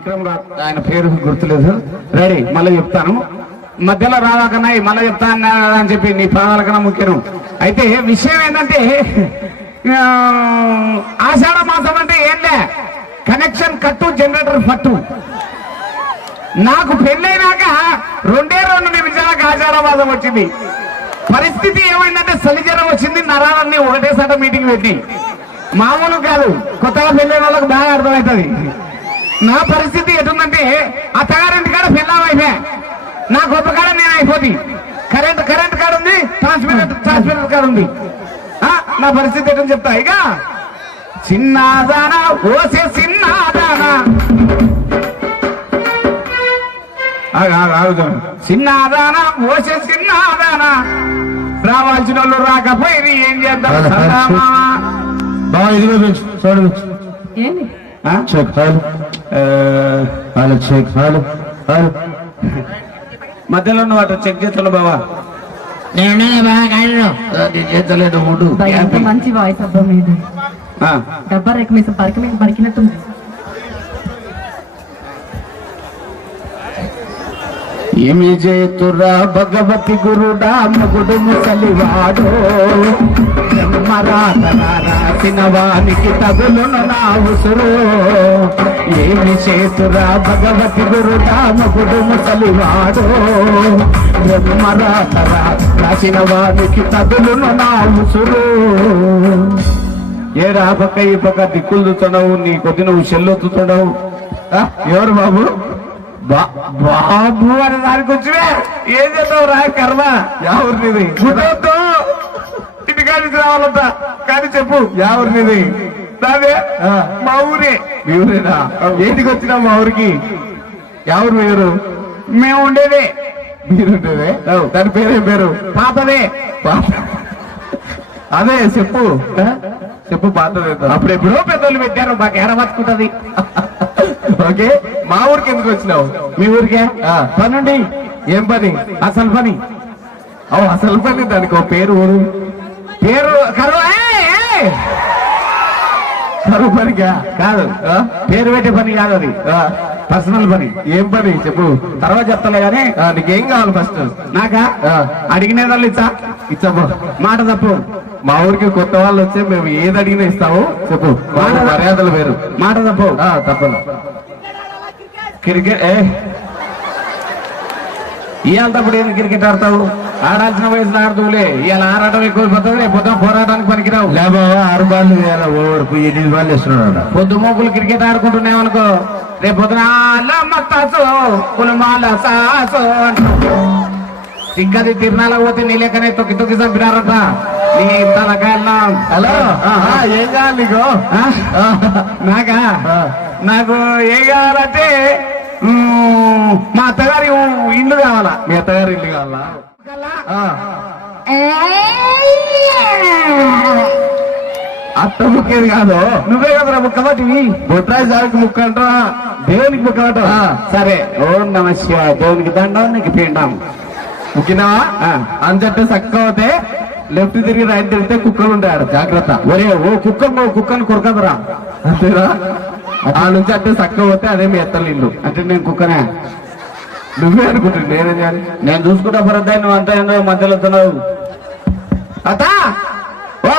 విక్రమ్ రావు ఆయన పేరు గుర్తులేదు. రెడీ మళ్ళీ చెప్తాను. మధ్యలో రావాకన్నా మళ్ళీ చెప్తాను అని చెప్పి నీ పాదాల కన్నా ముఖ్యం అయితే విషయం ఏంటంటే ఆషాఢ మాసం అంటే ఏంలే కనెక్షన్ కట్టు జనరేటర్ పట్టు. నాకు పెళ్ళైనాక రెండే రెండు నిమిషాలకు ఆషాఢ వచ్చింది. పరిస్థితి ఏమైందంటే సలిజరం వచ్చింది నరాలన్నీ ఒకటేసారి మీటింగ్ పెట్టి. మామూలు కాదు కొత్తగా పెళ్ళైన వాళ్ళకి బాగా అర్థమవుతుంది. నా పరిస్థితి ఎటుందంటే అత్తగారింటి కాడ పెళ్ళాం అయిపోయా. నా కొత్త కాడ నేను అయిపోతుంది కరెంట్ కరెంట్ కాడ ఉంది ట్రాన్స్మిటర్ ట్రాన్స్మిటర్ కాడ ఉంది. ఆ, నా పరిస్థితి ఎటని చెప్తా ఇక? చిన్నదానా ఓసే చిన్నదానా. చిన్నదానా ఓసే చిన్నదానా. రావాల్సిన వాళ్ళు రాకపోయి ఏం చేద్దాం? బాగా ఇదిగో పెంచు చూడు చెక్ హాలు మధ్యలో ఉన్న వాటి చెక్ చేస్తాను బావా. నేను బాగా కాదు నేను చేస్తలేను ముందు బా, ఎంత మంచి వాయిస్ అబ్బా మీది. ఆ, డబ్బా రేక మీద బరికి మీద బరికినట్టుంది ఏమి చేతురా భగవతి గురుడా మగుడు ముసలివాడు బ్రహ్మరాతరా రాసిన వానికి తగులును నా ఉసురు. ఏమి చేతురా భగవతి గురు రామగుడు ముసలివాడు. బ్రహ్మరాతరా రాసిన వానికి తగులును నా ఉసురు. ఏ రాపక్క ఈ పక్క దిక్కులు చూస్తున్నావు నీ కొద్ది నువ్వు చెల్లొత్తుతున్నావు? ఎవరు బాబు? బాబు అనే దానికి వచ్చినా. ఏం చేద్దావు రా కర్మ? ఎవరు గుర్తొద్దు ఇంటికాడికి రావాలంట కానీ చెప్పు. ఎవరు నాదే? మా ఊరే. మీ ఊరేనా? ఏంటికి వచ్చినా మా ఊరికి? ఎవరు మీరు మేము ఉండేదే మీరు ఉండేదే దాని పేరేం పేరు? పాతదే. పాత. అదే చెప్పు. చెప్పు పాతదే అప్పుడు ఎప్పుడో పెద్దలు పెట్టారు. మాకు ఎడ బతుకుంటది ఓకే. మా ఊరికి ఎందుకు వచ్చినావు? మీ ఊరికే? పనుండి? ఏం పని? అసలు పని. ఓ అసలు పని దానికి ఒక పేరు ఊరు. పేరు కరువు! కరువు పనికా కాదు? పేరు పెట్టే పని కాదు అది. పర్సనల్ పని. ఏం పని? చెప్పు. తర్వాత చెప్తాలే కానీ నీకేం కావాలి ఫస్ట్ నాకా? అడిగిన వాళ్ళు ఇచ్చా? ఇచ్చా మాట తప్పు. మా ఊరికి కొత్త వాళ్ళు వచ్చే మేము ఏది అడిగినా ఇస్తాము చెప్పు. మాట మర్యాదలు వేరు. మాట తప్పు. తప్పదు. క్రికెట్ ఏ? ఇవాళ తప్పుడు ఏది క్రికెట్ ఆడతావు? ఆడాల్సిన వయసులో ఆడుతువులే ఇవాళ ఆడటం ఎక్కువ పోతావు రేపు పొద్దున పోరాటానికి పనికిరావు. లేబా ఆరు బాల్ ఓవర్ ఎనిమిది బాల్ వేస్తున్నాడు పొద్దు మోకులు క్రికెట్ ఆడుకుంటున్నామనుకో రేపు పొద్దున ఇంకది తిరునాళ్ళకి పోతే నీ లెక్కనే తొక్కి తొక్కి చంపినారట. నీ తలకాయల్లో. హలో? ఏం కావాలి నీకు? నాకా? నాకు ఏం కావాలంటే మ్, అత్తగారి ఇల్లు కావాలా? మీ అత్తగారి ఇల్లు కావాలా. అత్త ముక్కేది కాదు. నువ్వే కదరా ముక్క పట్టివి బొట్రాయి సారికి ముక్క అంటావా దేవునికి ముక్క అంటావా సరే. ఓ నమస్య దేవునికి దండం నీకు పిండం. ముక్కినావా అంతటే చక్కగా పోతే లెఫ్ట్ తిరిగి రైట్ తిరిగితే కుక్కలు ఉంటాడు జాగ్రత్త. ఒరే ఓ కుక్క ఓ కుక్కను కొరకదురా. అంతేనా? ఆ నుంచి అంటే చక్కగా పోతే అదే మీ ఎత్తలు ఇల్లు అంటే నేను కుక్కనే. నువ్వే అనుకుంటుంది నేనేం చేయాలి? నేను చూసుకుంటా పరద్దా నువ్వు అంతా ఏందో మధ్యలో వస్తున్నావు. ఓ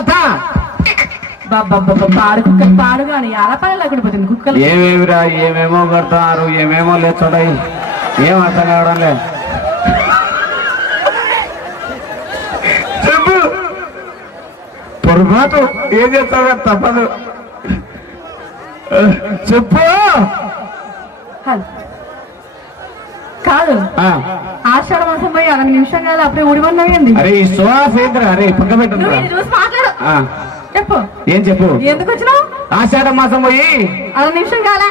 ఏమేమిరా ఏమేమో కడతారు ఏమేమో లేచున్నాయి ఏం అర్థం కావడం లేదు. చెప్పు! పొరపాటు ఏం చేస్తావు కదా తప్పదు. చెప్పు! హలో. కాదు. ఆ, ఆషాఢ మాసం పోయి అరవై నిమిషం కాదు అప్పుడే ఊడివన్నాయండి అరే ఈ సువాస ఏంద్రా అరే పక్క చూసి మాట్లాడు చెప్పు. ఏం చెప్పు? ఎందుకు వచ్చినావు? ఆషాఢ మాసం పోయి అరవై నిమిషం కాలే.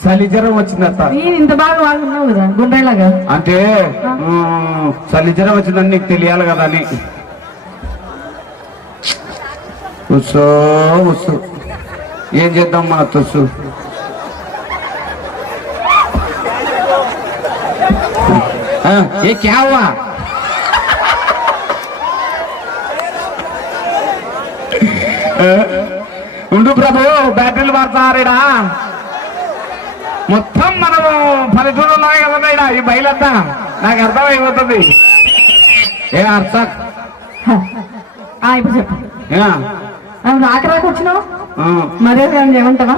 చలి జ్వరం వచ్చిందత్త నేను ఇంత బాగా వాడుకున్నావు కదా గుండ్రేలాగా. అంటే చలి జ్వరం వచ్చిందని నీకు తెలియాలి కదా అని. ఉస్సో ఉస్సు. ఏం చేద్దాం మన తుస్సు? ఆ, ఏ క్యావా? ఉండు ప్రభు బ్యాటరీలు వాడతారేడా మొత్తం మనము పల్లెటూరులో కదా ఈడ, ఈ బయలంతా నాకు అర్థమైపోతుంది. ఏ అర్థం ఇప్పుడు చెప్పు. వచ్చినావు? మర్యాద ఏమన్నా ఏమంటావా?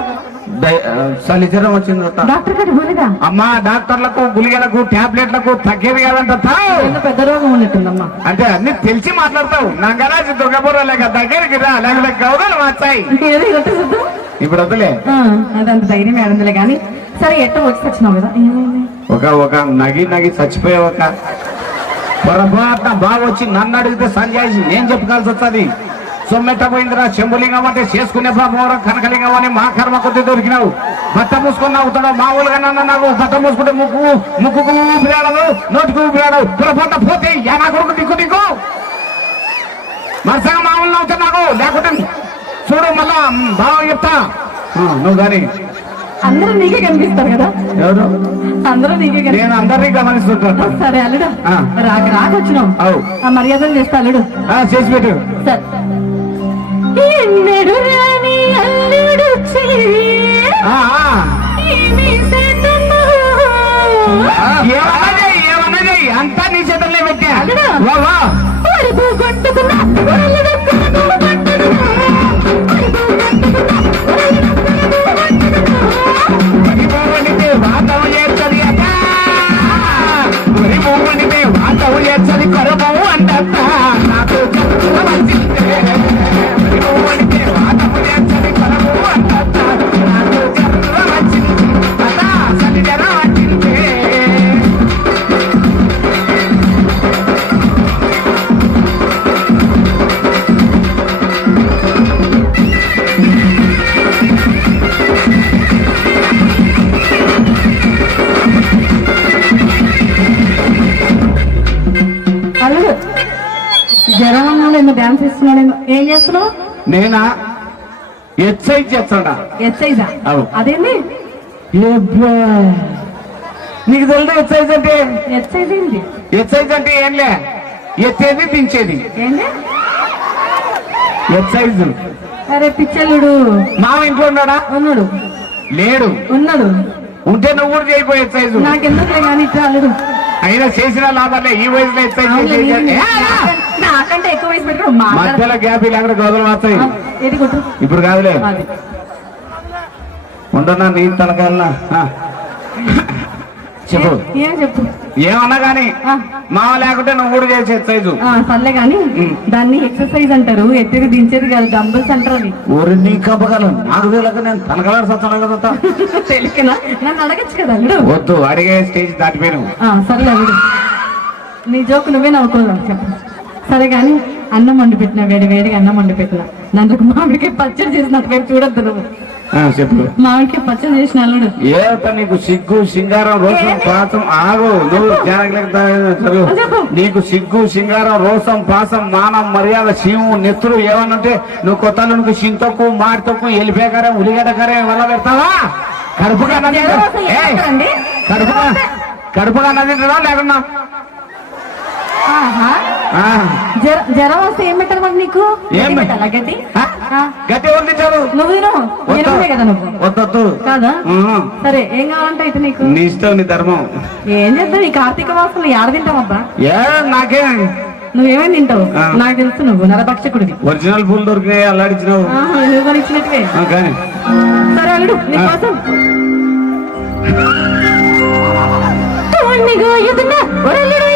డాక్టర్ గారు పోలేదా అమ్మా డాక్టర్లకు గుళిగలకు టాబ్లెట్లకు తగ్గేది కాదంట తావు. ఏదో పెద్ద రోగం ఉన్నట్టుందమ్మా. అంటే అన్ని తెలిసి మాట్లాడతావు. నా కదా దుర్గపురం లేక దగ్గరికి రా లేకపోతే గౌరవం వచ్చాయి ఇప్పుడు వద్దులే. అదంత ధైర్యం కానీ సరే ఎట్ట వచ్చి వచ్చినావు కదా? ఏమైంది? ఒక ఒక నగి నగి చచ్చిపోయే ఒక పొరపాటున బాగా వచ్చి నన్ను అడిగితే సంజయ్ ఏం చెప్పుకోవాల్సి వస్తుంది. సొమ్మెట్ట పోయిందిరా చెంబులింగం అంటే చేసుకునే పాపం కనకలింగం అని మా కర్మ కొద్ది దొరికినావు. బట్ట మూసుకొని నవ్వుతాడు మామూలుగా నన్ను నాకు బట్ట మూసుకుంటే ముక్కు ముక్కుకు ఊపిరాడదు నోటికి ఊపిరాడు పొరపాటున పోతే ఎలా కొడుకు దిక్కు దిక్కు మరుసగా మామూలు నవ్వుతా నాకు. లేకుంటే చూడు మళ్ళా బాగా చెప్తా. నువ్వు కానీ. అందరూ నీకే కనిపిస్తారు కదా? ఎవరు? అందరూ నీకే నేను అందరినీ గమనిస్తుంటాను. సరే అల్లుడు. రాక రాక వచ్చినావు. ఆ మర్యాదలు చేస్తా అల్లుడు. ఆ, చేసి పెట్టు. సరే. എന്നൊരു డాన్స్ ఇస్తున్నాడేమో. ఏం చేస్తున్నావు? నేనా? ఎక్సైజ్ చేస్తాడా? ఎక్సైజా? అవు. అదేంది? నీకు తెలుసు ఎక్సైజ్ అంటే? ఎక్సైజ్ ఏంటి ఎక్సైజ్ అంటే ఏంలే ఎత్తేది దించేది. ఏంటి ఎక్సైజ్. అరే పిచ్చల్లుడు. మామ ఇంట్లో ఉన్నాడా? ఉన్నాడు. లేడు. ఉన్నాడు. ఉంటే నువ్వు కూడా చేయబోయే ఎక్సైజ్. నాకెందుకులే కానీ ఇట్లా అల్లుడు. అయినా చేసిన లాభాలే ఈ వయసులో. నాకంటే ఎక్కువ వయసు మధ్యలో గ్యాప్ లేకుండా గౌరవం వస్తాయి. ఇప్పుడు కాదులే. ఉండన్నా నీ తలకాయలనా ఆ. చెప్పు. ఏ- చెప్పు? ఏమన్నా ఆ. మామ లేకుంటే నువ్వు కూడా చేసే ఎక్సైజ్ ఆ, సర్లే కానీ దాన్ని ఎక్సర్సైజ్ అంటారు. ఎత్తేది దించేది కాదు డంబుల్స్ అంటారు అది ఊరి నీ కప్పగలను నాకు తెలియక నేను తలకలాడు సత్తాను కదా తెలియకనా? నన్ను అడగచ్చు కదా వద్దు అడిగే స్టేజ్ దాటిపోయాను సర్లే నీ జోకు నువ్వే నవ్వుకోదా చెప్పు. సరే కానీ అన్నం వండి పెట్టిన వేడి వేడిగా అన్నం వండి పెట్టిన. దాంట్లో మామిడికాయ పచ్చడి చేసినట్టు చూడొద్దు నువ్వు. చెప్పు. మామిడికాయ పచ్చడి చేసిన అల్లుడు. ఏత నీకు సిగ్గు సింగారం రోసం పాసం? ఆగు నువ్వు చదువు. నీకు సిగ్గు సింగారం రోసం పాసం మానం మర్యాద శివు నెత్తురు ఏమన్నంటే నువ్వు కొత్త నువ్వు సింతొక్కు మాడి తొక్కు ఎలిపేకరే ఉలిగడ్డ కరే వల్ల పెడతావా? కడుపుగా చేస్తారండి? కడుపుగా కడుపుగా తింటారా లేకున్నా? జ్వర- వస్తే ఏం పెట్టాలి నీకు? ఏం పెట్టాలా? గడ్డి. గట్టి ఎవరు తింటారు నువ్వు తినమే కదా నువ్వు. వద్దొద్దు. కాదా. సరే ఏం కావాలంటే అయితే నీకు? నీ ఇష్టం నీ ధర్మం. ఏం చేద్దాం ఈ కార్తీక మాసంలో ఆడ తింటావబ్బా ఏ నాకే. నువ్వేమేమి తింటావు. నాకు తెలుసు నువ్వు నరభక్షకుడివి. ఒరిజినల్ పూలు దొరికినాయి అల్లాడిచ్చినావు ఆహా, నువ్వు ఇచ్చినట్టువే. కానీ. సరే అల్లుడు నీకోసం ఒరలుడు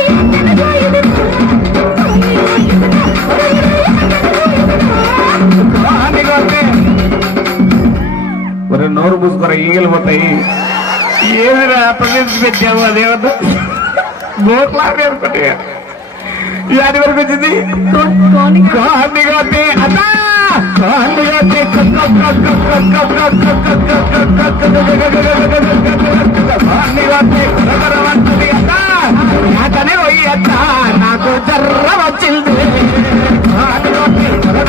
నోరు మూసుకురా ఈగలు పోతాయి ఏమిరా ప్రవేశ పెట్టావు అదేమన్నా గోట్లా అనుకుంటే యాది వరకు వచ్చింది తో- తోణ్ణిగా కాండి కొట్టి అన్నా కాండి కొట్టి కాండి కొట్టి కొరకొరవంటుంది అన్నా అతనే పోయి అత్త నాకు జర్ర వచ్చింది కాండి కొట్టి కొరకొరవంటుంది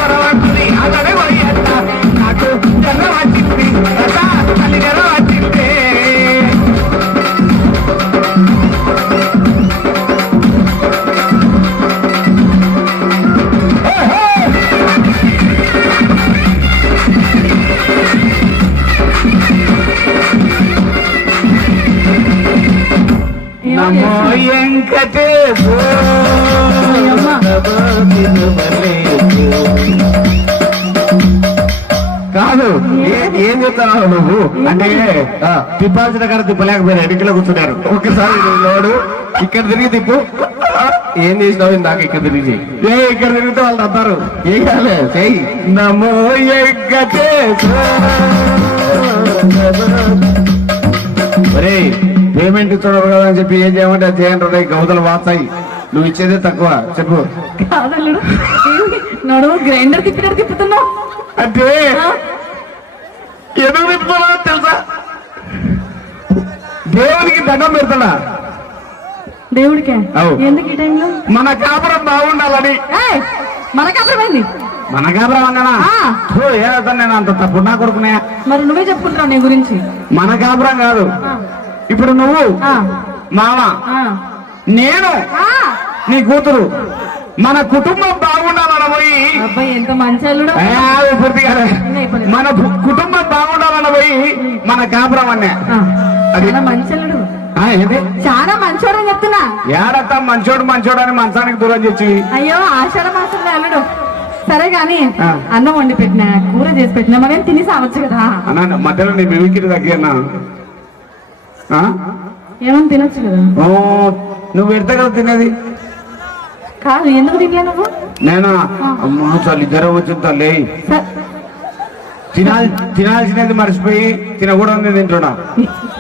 తిప్పాల్సిన కాడ తిప్పలేకపోయినా ఎన్నికలో కూర్చున్నారు? ఒకసారి లోడు. ఇక్కడ తిరిగి తిప్పు. ఏం చేసినావు ఇందాక ఇక్కడ తిరిగి? ఏ ఇక్కడ తిరిగితే వాళ్ళు తప్పారు. ఏం కాలే చెయ్యి. నమో ఒరేయ్ పేమెంట్ ఇస్తున్నావు కదా అని చెప్పి ఏం చేయమంటే అది చేయండి రే గౌతలు వాస్తాయి. నువ్వు ఇచ్చేదే తక్కువ చెప్పు. కాదల్లుడు గ్రైండర్ తిప్పుతున్నావు? అంటే ఆ? ఎందుకు తిప్పుతున్నా తెలుసా? దేవునికి దండం పెడతాడా? దేవుడికే. ఎందుకు ఈ టైంలో? మన కాపురం బాగుండాలని. మన కబరమైంది మన కాపురం అన్నానా ఏదవుతాను నేను అంత తప్పు నా కొడుకునే? మరి నువ్వే చెప్పుకుంటున్నావు నీ గురించి. మన కాపురం కాదు. ఇప్పుడు నువ్వు ఆ, మామ నేను ఆ. నీ కూతురు మన కుటుంబం బాగుండాలని పోయి అబ్బాయి ఎంత మంచి. మన కుటుంబం బాగుండాలని పోయి మన కాపురం అన్నా. అది- చాలా మంచోడు అని చెప్తున్నా. ఏడత్తా మంచోడు మంచోడు అని మంచానికి దూరం చేసి. అయ్యో ఆషాఢ మాసంలో అల్లుడు. సరే గాని. అన్నం వండి పెట్టినా కూర చేసి పెట్టినా మరేం తిని సావచ్చు కదా? అన్న మధ్యలో నీ మిమికిరి తగ్గినా ఏమని తినొచ్చు కదా? ఓ నువ్వు పెడితే కదా తినేది. కాదు ఎందుకు తినలే నువ్వు? నేనా? అమ్మా చాలు ఇద్దరు వచ్చింది తల్లి. తినాలి తినాల్సినది మర్చిపోయి తినకూడదు తింటున్నా.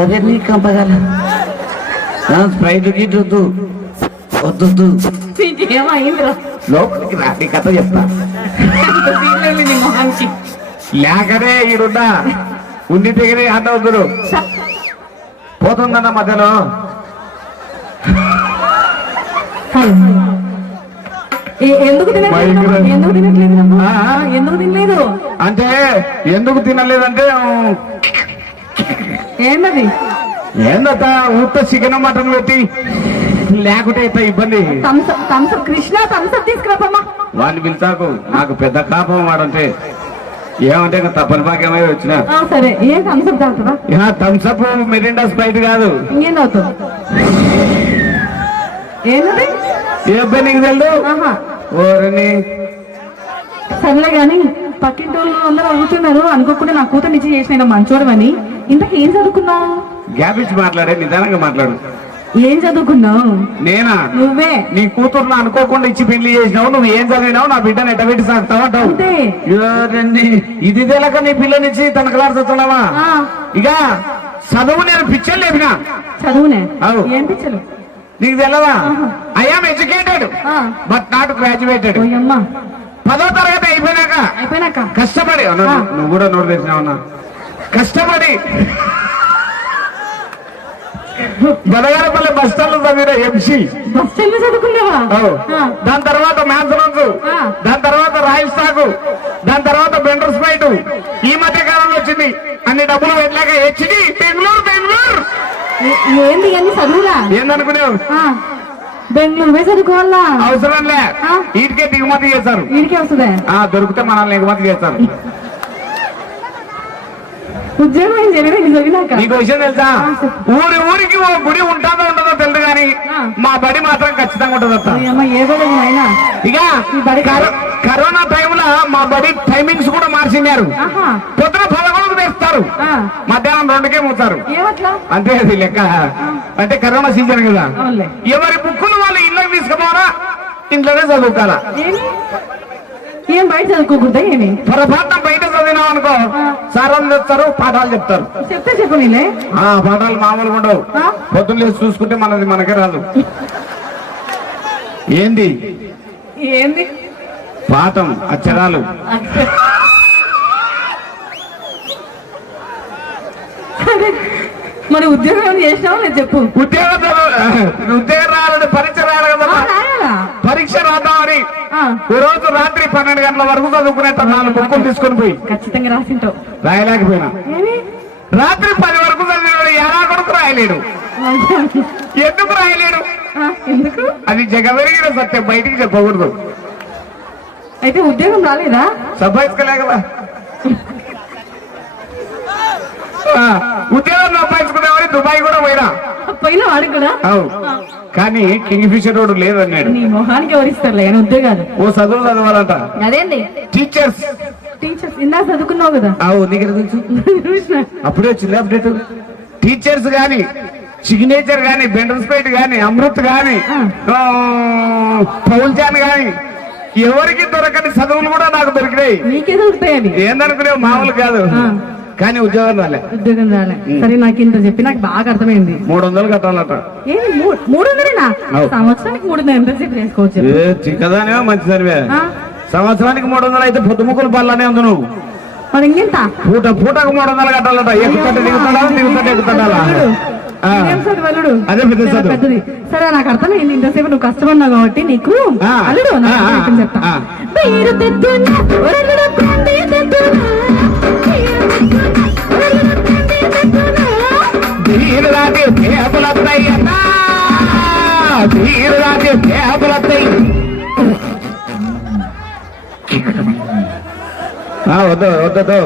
అదే నీ కంపగల స్ప్రైట్ గిట్ వద్దు. వద్దు లోపలికి రా నీ కథ చెప్తా. లేకనే ఈడున్నా ఉండి తెగిరి అన్న వద్దురు పోతుందన్న మధ్యలో. ఎందుకు. నువ్వు? ఎందుకు తినలేదు? అంటే ఎందుకు తినలేదంటే ఏమది? ఏందట ఉత్త చికెన్ మటన్ పెట్టి లేకుంటే ఇట్లా ఇబ్బంది. కృష్ణ తీసుకురాపమ్మా. వాడిని పిలిచాకు. నాకు పెద్ద కాపం వాడంటే. ఏమంటే ఇంకా తప్పని భాగ్యమై వచ్చిన. సరే. ఏ మిరిండా స్ప్రైట్ కాదు. ఏంటది ఏ అబ్బాయి నీకు తెలుదు? ఓరని. సర్లే గాని పక్కింటి వాళ్ళు అందరూ అడుగుతున్నారు. అనుకోకుండా నా కూతురు ఇచ్చి చేసిన మంచోడు అని. ఇంతకు ఏం చదువుకున్నావు? గ్యాప్ ఇచ్చి మాట్లాడే నిదానంగా మాట్లాడు. ఏం చదువుకున్నావు? నేనా? నువ్వే. నీ కూతుర్ని అనుకోకుండా ఇచ్చి పెళ్ళి చేసినావు. నువ్వు ఏం చదివినావు? నా బిడ్డను ఎట్టబెట్టి సాగుతావు అంతే. ఎవరండి ఇది తెలక నీ పిల్లనిచ్చి తన క్లాస్ చదువుతున్నావా? ఇక చదువు నేను పిచ్చర్ లేపినా? చదువునే. ఏం పిచ్చరు నీకు తెలవా? I am educated but not graduated పదో తరగతి అయిపోయినాక అయిపోయినాక? కష్టపడి. నువ్వు కూడా నోరు తెచ్చినావన్నా కష్టపడి బలగారపల్లి బస్ స్టాండ్ ఎంసీ. బస్ స్టాండ్ చదువుకున్నావా? దాని తర్వాత మ్యాన్స్ రోజు ఆ. దాని తర్వాత రాయల్ స్టాక్ దాని తర్వాత బెండర్ స్పైట్ ఈ మధ్య కాలంలో వచ్చింది. అన్ని డబ్బులు పెట్టలేక హెచ్డి బెంగళూరు బెంగళూరు. ఏంది చదువులా? ఏందనుకునేవు బెంగళూరు పోయి చదువుకోవాలా? అవసరం లే. వీటికే దిగుమతి చేస్తారు వీడికి వస్తుందే? ఆ దొరికితే మనల్ని ఎగుమతి చేస్తారు. ఉద్యోగం ఏం చేయలేదు? చదివినాక నీకు విషయం తెలుసా? ఊరి ఊరికి ఓ గుడి ఉంటుందో ఉండదో తెలియదు కానీ. మా బడి మాత్రం ఖచ్చితంగా ఉంటుంది అత్త. ఓయమ్మ ఏ బడి అయినా ఇక ఈ బడి కరో- కరోనా టైంలో మా బడి టైమింగ్స్ కూడా మార్చినారు. ఆహా. పొద్దున పదకొండుకు తెస్తారు ఆ, మధ్యాహ్నం రెండుకే మూతారు. ఏమట్లా? అంతే అది లెక్క. అంటే కరోనా సీజన్ కదా. అవునులే. ఎవరి బుక్కులు తీసుకుపోవాలా ఇంట్లోనే చదువుకోవాలా? ఏం బయట చదువుకోకూడదా ఏమి? పొరపాటున బయట చదివినాం అనుకో సార్ చెప్తారు పాఠాలు చెప్తారు. చెప్తే ఆ పాఠాలు మామూలుగా ఉండవు? పొద్దున్న లేచి చూసుకుంటే మనది మనకే రాదు. ఏంది? ఏంది? పాఠం అక్షరాలు. మరి ఉద్యోగం చేసినావా? లేదు చెప్పు. ఉద్యోగం ఉద్యోగం రాయాలని పరీక్ష కదా రాయాలా? పరీక్ష రాద్దామని ఈ రోజు రాత్రి పన్నెండు గంటల వరకు చదువుకునేట నాలుగు బుక్కులు తీసుకొని పోయి. ఖచ్చితంగా రాసింటావు. రాయలేకపోయినా. రాత్రి పది వరకు చదివాడు ఎలా కొడుకు రాయలేడు? ఎందుకు రాయలేడు? ఎందుకు? అది జగమెరిగిన సత్యం బయటికి చెప్పకూడదు. అయితే ఉద్యోగం రాలేదా? సంపాదించుకోలే కదా ఉద్యోగం దుబాయ్ కూడా పోయినా. పోయిన వాడికి కూడా? అవు. కానీ కింగ్ ఫిషర్ రోడ్ లేదన్నాడు. నీ మొహానికి ఎవరిస్తారులే కానీ ఉద్యోగాలు ఓ చదువు చదవాలంట. అదేంటి టీచర్స్ టీచర్స్ ఇందా చదువుకున్నావు కదా? అవు నీకు తెలుసు. అప్పుడే వచ్చింది అప్డేట్. టీచర్స్ గాని సిగ్నేచర్ గాని బెండర్స్పేట్ గాని అమృత్ గాని ఆ, పౌల్చాన్ గాని ఎవరికి దొరకని చదువులు కూడా నాకు దొరికినాయి. నీకే దొరుకుతాయి అవి. ఏందనుకునేవి? మామూలు కాదు. కానీ ఉద్యోగం రాలే. ఉద్యోగం రాలే. సరే నాకు ఇంత చెప్పి నాకు బాగా అర్థమైంది. మూడు వందలు కట్టాలట ఏంది మూడు వందలేనా. సంవత్సరానికి మూడు వందలు ఎంత చెప్పి వేసుకోవచ్చు ఏ చిక్కదానే మంచి సరివే? సంవత్సరానికి మూడు వందలు అయితే పొద్దుముక్కులు పళ్ళనే ఉంది నువ్వు. మరి ఇంకెంత? పూట పూటకు మూడు వందలు కట్టాలట దిగుతాడా? ఎక్కుతాడా? అదే పెద్ద. పెద్దది. సరే నాకు అర్థమైంది. ఇంతసేపు నువ్వు కాబట్టి నీకు. అల్లుడు చెప్తా. ధీరరాజు చేపలత్తయ్యన్న ధీరరాజు చేపలత్తయ్య. వద్దు వీరు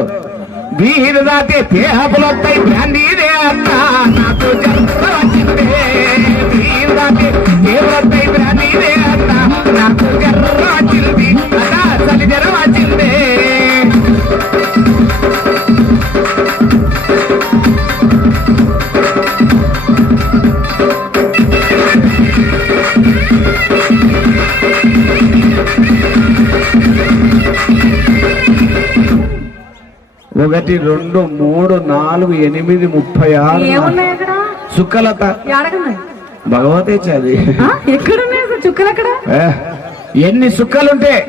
ధీరరాజు చేపలత్తయ్య బ్రాండీదే అన్న. నాకు జన్మ వచ్చిందే ధీరరాజు చేపలత్తయ్య బ్రాండీదే అన్న. నాకు జన్మ వచ్చింది చలి ఒకటి రెండు మూడు నాలుగు ఎనిమిది ముప్పై ఆరు ఏడకున్నాయి భగవతే చది ఎన్ని సుక్కలుంటే.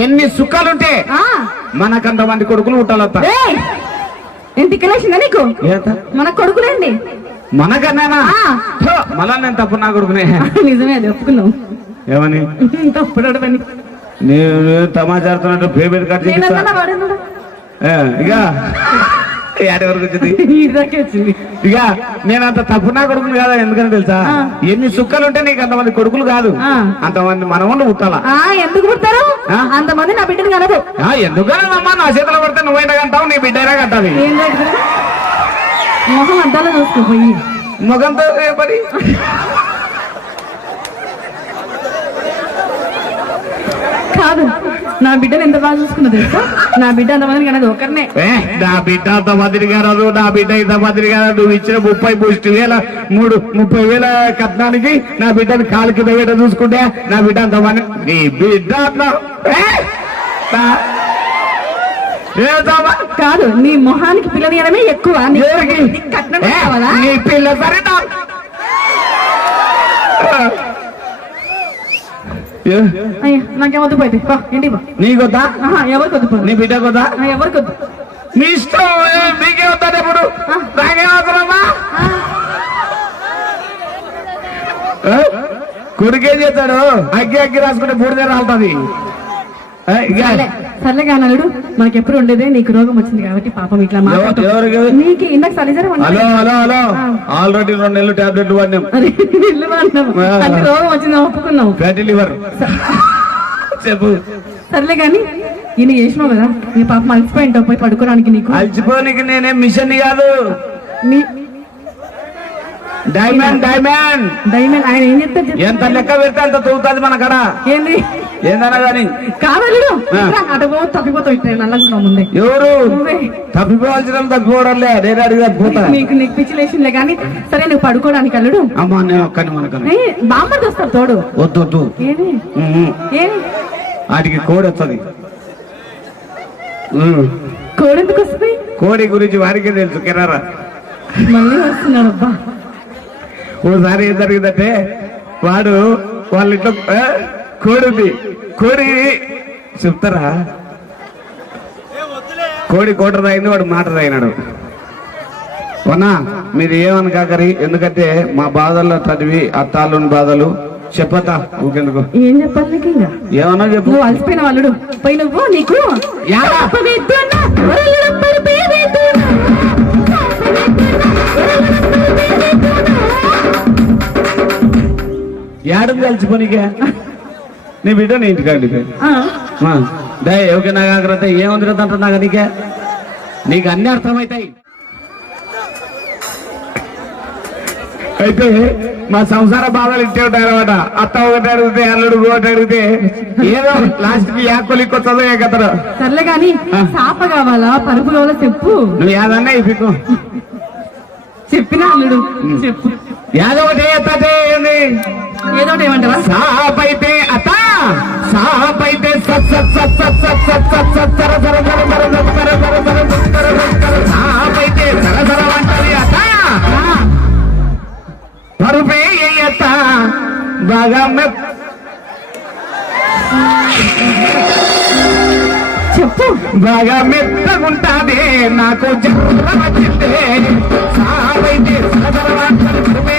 ఎన్ని సుక్కలుంటే ఆ. మనకంత మంది కొడుకులు తిక్కలేసిందా నీకు? మన కొడుకులేండి మనకన్నానా? మళ్ళా నేను తప్పు నా కొడుకునే. నిజమే అది ఒప్పుకున్నావు ఏమని? తప్పుడు నేను తమాచాడుతున్నట్టు పేమెంట్ కట్ ఇక. ఏటి వరకు వచ్చింది. ఇక నేను అంత తప్పు నా కొడుకులు కాదా ఎందుకని తెలుసా. ఎన్ని సుక్కలు ఉంటే నీకు అంతమంది కొడుకులు కాదు. అంతమంది మనవాళ్ళు పుట్టాలా? ఎందుకు ఆ? అంతమంది నా బిడ్డను కలదు. ఆ, ఎందుకని అమ్మా నా చేతిలో పడితే నువ్వైనా కంటావు? నీ బిడ్డైనా కంటావి? మొహం చూసుకోపోయి. పని? కాదు. నా బిడ్డను ఎంత బాగా చూసుకున్నా తెలుసా? నా బిడ్డ అంతమంది కలదు ఒకరినే. ఏ, నా బిడ్డ అంత మాదిరిగా రాదు నా బిడ్డ ఇంత మాదిరిగా రాదు. నువ్వు ఇచ్చిన ముప్పై ముష్టి వేల మూడు ముప్పై వేల కట్నానికి నా బిడ్డని కాలు కింద పెట్ట చూసుకుంటే నా బిడ్డ అంత మంది నీ బిడ్డ? కాదు నీ మొహానికి పిల్లనియడమే ఎక్కువ. నీ పిల్ల సరే నా- ఏ, అయ్యా నాకేమొద్దు ఇంటికి ఎవరికి వద్దు నీ ఎవరికి వద్దు ఇష్టం ఇప్పుడు? కొడుకేం చేస్తాడు? అగ్గి అగ్గి రాసుకుంటే బూడిదే రాలుతుంది. సర్లే కానలుడు మనకి ఎప్పుడు ఉండేదే నీకు రోగం వచ్చింది కాబట్టి పాపం ఇట్లా నీకు ఇందాక సరిజర హలో హలో హలో. ఆల్రెడీ రెండు నెలలు టాబ్లెట్లు వాడినాం. రోగం వచ్చింది ఒప్పుకున్నావు ఫ్యాటీ లివర్ చెప్పు. సర్లే కానీ ఈయన చేసినావు కదా నీ పాప మలిసిపోయింటావు పోయి పడుకోవడానికి నీకు. అలసిపోనికి నేనేం మిషన్ కాదు. Diamond diamond. డైమండ్ ఆయన ఏం చెప్తారు. ఎంత లెక్క పెడితే అంత తూగుతుంది మన కడ? ఏంది? ఏందన్నా గాని? కాదలుడు అటు పో తప్పిపోతావు ఇట్లా నల్లగా ముందే. ఎవరు? తప్పిపోవాల్సిన తప్పిపోవడంలే నేను అడిగా పోతా. నీకు నీకు పిచ్చిలేసిందే కానీ సరే నువ్వు పడుకోవడానికి అల్లుడు. అమ్మా నేను ఒక్కని మనకని ఏయ్, బామ్మర్ది వస్తారు తోడు. వద్దు వద్దు. ఏమి. ఏమి వాటికి కోడి వస్తుంది. కోడి ఎందుకు వస్తుంది? కోడి గురించి వారికే తెలుసు కిరారా మళ్ళీ వస్తున్నాడు అబ్బా. ఓసారి ఏం జరిగిందంటే వాడు వాళ్ళ ఇంట్లో కోడి కోడి చెప్తారా? కోడి కోట తాగింది వాడు మాట తాగినాడు వనా మీరు ఏమని కాకరి? ఎందుకంటే మా బాధల్లో చదివి అత్తాలుని బాధలు. చెప్పతా ఊకెందుకు? ఏం చెప్పాలి ఏమన్నా చెప్పు. నువ్వు అలసిపోయిన పోయి నువ్వు నీకు. ఏడం కలిసిపోనికే నీ బిడ్డ నీ ఇంటికాండి ఆ, దే ఎవరికి నాకు ఆగ్రత ఏముంది కదా అంటున్నా నీకే? నీకు అన్ని అర్థమవుతాయి అయితే మా సంసార బాధలు ఇచ్చే ఉంటాయి అనమాట అత్త ఒకటి అడిగితే అల్లుడు ఒకటి అడిగితే ఏదో లాస్ట్కి యాకొలికి వస్తుందో ఏ సర్లే గాని సాప కావాలా? పరుపు కావాలా? చెప్పు. నువ్వు యాదన్నా ఇప్పికు చెప్పిన అల్లుడు? చెప్పు. యాదో ఒకటి ఏంది అత్త సాపైతే సత్ సత్ సత్ సత్ సత్ సత్ సత్ సత్ సర సర సర సర సర సర సర సర సర సర సర సాపైతే సర సర అంటది అత్త పరుపే అత్త బాగా మెత్త చెప్పు బాగా మెత్తగుంటాదే నాకు జర వచ్చిందే అత్త నాకు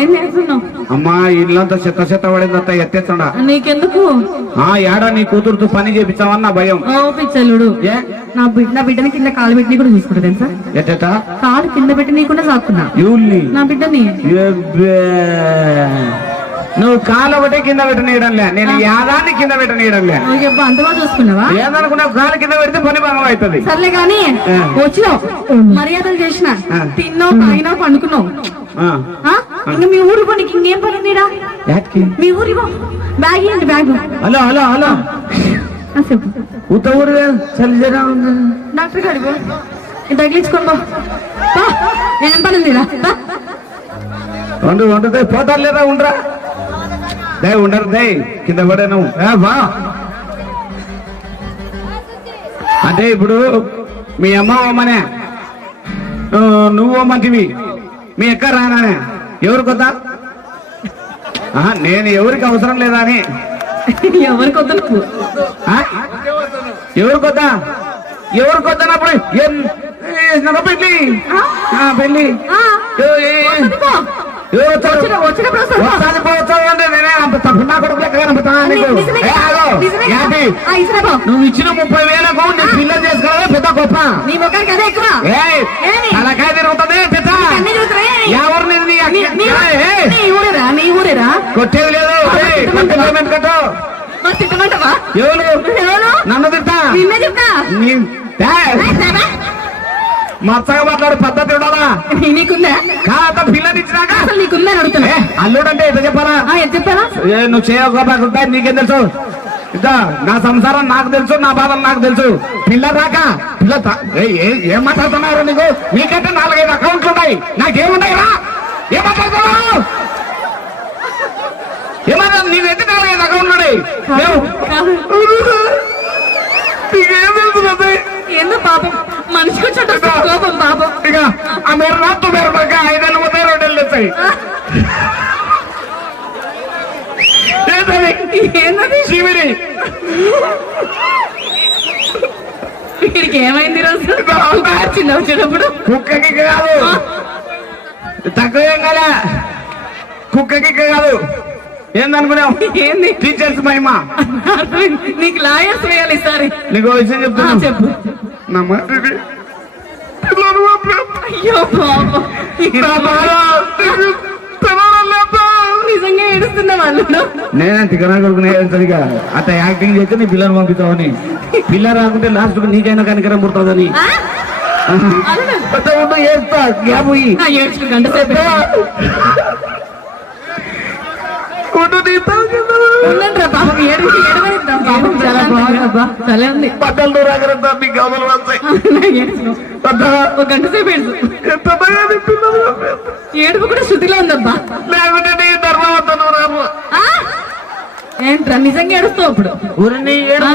ఏం చేస్తున్నావు? అమ్మా ఇల్లంతా చెత్త చెత్త పడిందంతా ఎత్తేస్తుండా. నీకెందుకు? ఆ ఏడా నీ కూతురుతో పని చేపించావన్నా భయం. ఏ? నా బిడ్డ నా బిడ్డని కింద కాలు పెట్టి కూడా చూసుకుంటా తెలుసా? ఎట్టేట కాలు కింద పెట్టి నీకుండా సాకున్నా నా బిడ్డని. నువ్వు కాలు ఒకటే కింద పెట్టనీయడంలే నేను యాదాన్ని కింద పెట్టనీయడంలే ఓకే అబ్బా, అంత బాగా చూసుకున్నావా? ఏదనుకున్నావు కాలు కింద పెడితే పని భంగం అవుతుంది. సర్లే ఆ. వచ్చినావు. మర్యాదలు చేసిన. తిన్నావు తాగినావు పండుకున్నావు. ఆ. ఆ? ఇంకా మీ ఊరు పనికి ఇంకేం పని యాట్కి? మీ ఊరి. బ్యాగ్ ఏంటి బ్యాగ్? Hello hello hello. ఉత్త ఊరు డాక్టర్ గారి తగిలించుకోండి. ఏం పని పో. వండు వండుతే పోతారు లేదా ఉండరా. దే ఉండరు దే కింద పడాను. బా. అంటే ఇప్పుడు మీ అమ్మ అమ్మనే నువ్వు అమ్మంటివి మీ అక్క రానానే. ఎవరు కొత్త? నేను ఎవరికి అవసరం లేదా అని? ఎవరికి వద్దు నువ్వు? ఆ? ఎవరు కొత్త? ఎవరు ఏం ఏ, నాకు పెళ్ళి. పెళ్ళి. నువ్వు ఇచ్చిన ముప్పై వేలకు నీ పిల్లలు చేసుకోవాలి పెద్ద గొప్ప. అలాగే తిరుగుతుంది పెద్ద. ఎవరు కొట్టేవి లేదు. నన్ను తిట్టా? మచ్చగా మాట్లాడే పద్ధతి ఉండాలా నీ- నీకుందా? కాదు పిల్లని ఇచ్చినాక? అసలు నీకుందా అడుగుతున్నా. ఏ, అల్లుడంటే ఇట్లా చెప్పాలా? ఏం చెప్పారా ఏ, నువ్వు చేయకపోతే నీకేం తెలుసు? ఇదా నా సంసారం నాకు తెలుసు నా బాధలు నాకు తెలుసు. పిల్ల రాక పిల్ల ఏ, ఏ- ఏం మాట్లాడుతున్నారు నీకు? నీకంటే నాలుగైదు అకౌంట్లు ఉన్నాయి. నాకేమున్నాయి రా? ఏం మాట్లాడుతున్నావు ఏమన్నా నీవైతే నాలుగైదు అకౌంట్లు ఉన్నాయి. నీకేం తెలుసు ఏందో పాపం. మనిషికి వచ్చేట కోపం పాపం ఇక ఆ మీరు రాత్రు మీరు మాకు ఐదేళ్ళు పోతాయి రెండు వేలు వస్తాయి. ఏంటది? శివిరి వీడికి ఏమైంది రోజు చిన్న వచ్చినప్పుడు కుక్కకి కాదు. తక్కువ కాలే. కుక్కకి కాదు. ఏందనుకున్నావు? ఏంది? టీచర్స్ మహిమ. నీకు లాయర్స్ వేయాలి ఈసారి. నీకు విషయం చెప్తున్నా చెప్పు. నా మాత్రం అయ్యో తెలవలేదా? నిజంగా ఏడుస్తున్న వాళ్ళు. నేనే తికనా కొడుకునే సరిగా. అట్ట యాక్టింగ్ చేస్తే నీ పిల్లలు పంపిస్తావని. పిల్ల రాకుంటే లాస్ట్ నీకైనా కనికరం పుడుతుందని. వేస్తా గ్యాప్ గంట సేపు. రా పాపం ఏడు ఏడవనిద్దాం పాపం చాలా బాగుందబ్బా చాలా ఉంది. బట్టలు రాగలంతా మీ గౌదలు వస్తాయి ఏడ్చుకో. వద్దా? ఒక గంట సేపు ఏడుచు ఎంత బాగా నీ పిల్లలు పంపిస్తా. ఏడుపు కూడా శృతిలో ఉందబ్బా. లేకుంటే నీ రాము? ఏంట్రా నిజంగా ఏడుస్తావు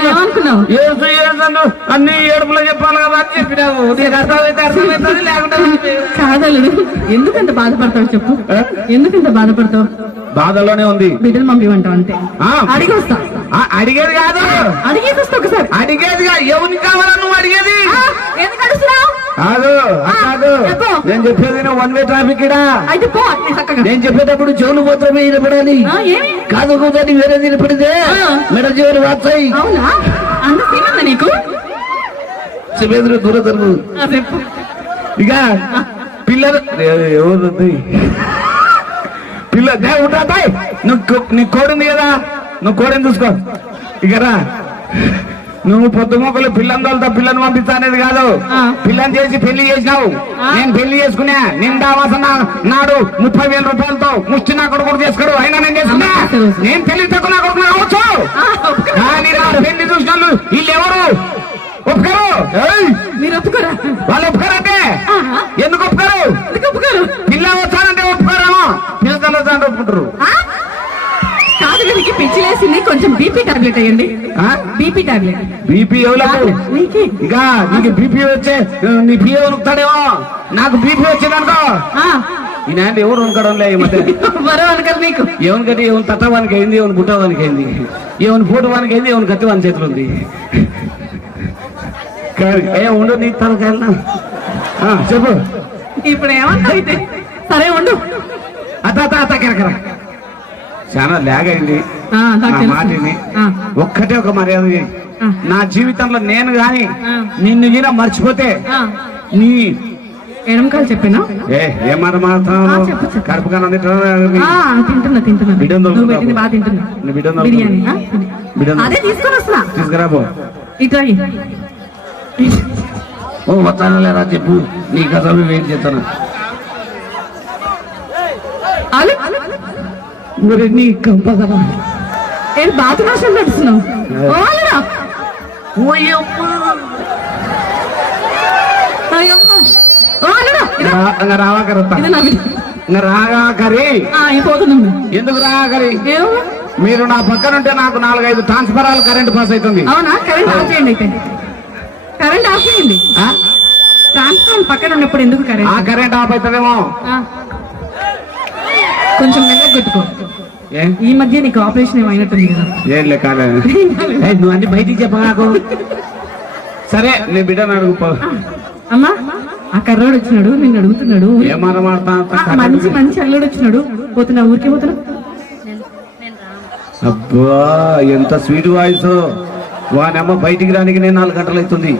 ఏమనుకున్నావు? ఏడుపు ఏడుస్తాను అన్ని ఏడుపులో చెప్పాలి కదా అని చెప్పినావు నీకు అర్థమైతే అర్థమవుతుంది లేకుంటే కాదలుడు ఎందుకంత బాధపడతావు చెప్పు? ఎందుకంత బాధపడతావు? బాధలోనే ఉంది. బిడ్డలు అంతే. ఆ. అడిగి వస్తా అడిగేది కాదు. అడిగేసి వస్తా ఒకసారి. అడిగేది కాదు. ఎవరికి కావాలా నువ్వు అడిగేది. కాదు కాదు. నేను చెప్పేది వన్ వే ట్రాఫిక్ ఇడా. నేను చెప్పేటప్పుడు చెవులు మాత్రమే వినపడాలి. కాదు కూదని వేరే వినపడితే. మెడ చెవులు వాస్తాయి సీన్ నీకు? సుమేంద్ర దూర చెప్పు. ఇక పిల్లలు ఎవరు పిల్ల ఉంటా తాయ్. నువ్వు నీ కోడి ఉంది కదా నువ్వు కోడిని చూసుకో ఇక రా నువ్వు పొద్దు మొక్కలు పిల్లని తోలుతా పిల్లని పంపిస్తా అనేది కాదు. పిల్లని చేసి పెళ్ళి చేసినావు. నేను పెళ్ళి చేసుకున్నా నిండా వాసన నాడు ముప్పై వేల రూపాయలతో ముష్టి నా కొడుకు చేసుకోడు అయినా నేను చేసుకున్నా. నేను పెళ్ళి తక్కువ నా కొడుకు కావచ్చు. కానీ నా పెళ్ళి చూసిన వాళ్ళు వీళ్ళు ఎవరు ఒప్పుకోరు! మీరు ఒప్పుకోరా కొంచెం బీపీ టాబ్లెట్ అయ్యండి బీపీ టాబ్లెట్ బీపీ ఇక నీకు బీపీ వచ్చే నీ పీ ఉనుకుతాడేమో నాకు బీపీ వచ్చిందనుకో ఆ, ఈ నాయన ఎవరు ఉనకడంలే ఈ మధ్య? మరో నీకు కట్టి తట్టవానికి అయింది ఎవరి బుట్టవానికి అయింది? ఎవరి ఫోటో వానికి అయింది ఎవరి కత్తి వాని చేతులు ఉంది? ఏ ఉండు నీ తలకాయల చెప్పు. ఇప్పుడు ఏమన్నా అయితే? సరే ఉండు. అత అత అత కెరకర. చాలా లాగ్ అయింది. మాటిని. ఒక్కటే ఒక మర్యాద. నా జీవితంలో నేను గాని. నిన్ను గిన మర్చిపోతే. నీ ఎడమకాలు చెప్పాను? ఏ ఏ మాట ఆ, మాట్లాడుతున్నావు చెప్పు, చెప్పు. కడుపు కన్నా ఆ, తింటున్నా తింటున్నా. బిడ్డను నువ్వు దొరుకుతావు. పెట్టింది బాగా తింటున్నా. నీ బిడ్డను బిర్యానీ ఆ? బిడ్డను అదే తీసుకొని వస్తున్నా. తీసుకురా పో. ఇట్లా ఓ వస్తానా లేరా చెప్పు. నీ కథ వెయిట్ చేస్తాను. మరి నీ కంప కదా ఏంటి బాతు భాషలు నడుస్తున్నావు ఓ ఆలురా. అయ్యమ్మ. ఓ ఆలురా. ఇదా. రా- ఇంకా రావా కరుతా ఇది నా బిడ్డ. ఇంకా రాగా కరి ఆ, అయిపోతున్నాం ఎందుకు రాగా కరి ఏమో. మీరు నా పక్కన ఉంటే నాకు నాలుగైదు ట్రాన్స్ఫరాలు కరెంట్ పాస్ అవుతుంది అవునా? కరెంట్ ఆఫ్ చేయండి అయితే. కరెంట్ ఆఫ్ చేయండి. ఆ? ట్రాన్స్ఫార్మర్ పక్కన ఉన్నప్పుడు ఎందుకు ఆ కరెంట్ కరెంట్ ఆఫ్ అవుతుందేమో. కొంచెం ఈ మధ్య నీకు ఆపరేషన్ ఏమైనట్టుంది కదా. ఏం లే కాలే. ఏ, నువ్వు అన్ని బయటికి చెప్ప నాకు. సరే నీ బిడ్డను అడుగు పో. అమ్మా ఆ కర్రోడు వచ్చినాడు నిన్ను అడుగుతున్నాడు. ఆ, మంచి మంచి అల్లుడు వచ్చినాడు. పోతున్నా ఊరికే పోతున్నా అబ్బా ఎంత స్వీట్ వాయిస్. వానమ్మ బయటికి రానికి నేను నాలుగు గంటలు అవుతుంది.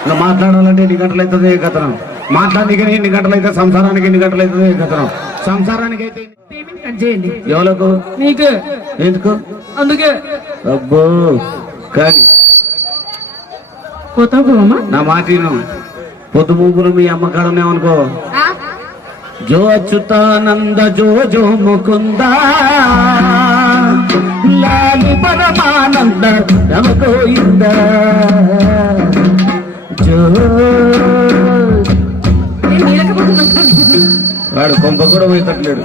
ఇంకా మాట్లాడాలంటే ఎన్ని గంటలు అవుతుంది ఏ కథనం? మాట్లాడడానికి ఎన్ని గంటలు అయితే సంసారానికి ఎన్ని గంటలు అవుతుంది ఏ కథనం? సంసారానికి అయితే పేమెంట్ కట్ చేయండి. ఎవలకు? నీకు. ఎందుకు? అందుకే. అబ్బో కానీ పోతావు నా మాట. పొద్దు మూపులు మీ అమ్మ కాడనేమనుకో జో అచ్యుతానంద జో జో ముకుంద. లాలి పరమానంద రమ గోవింద జో. వాడు కొంప కూడా పోయి కట్టలేడు.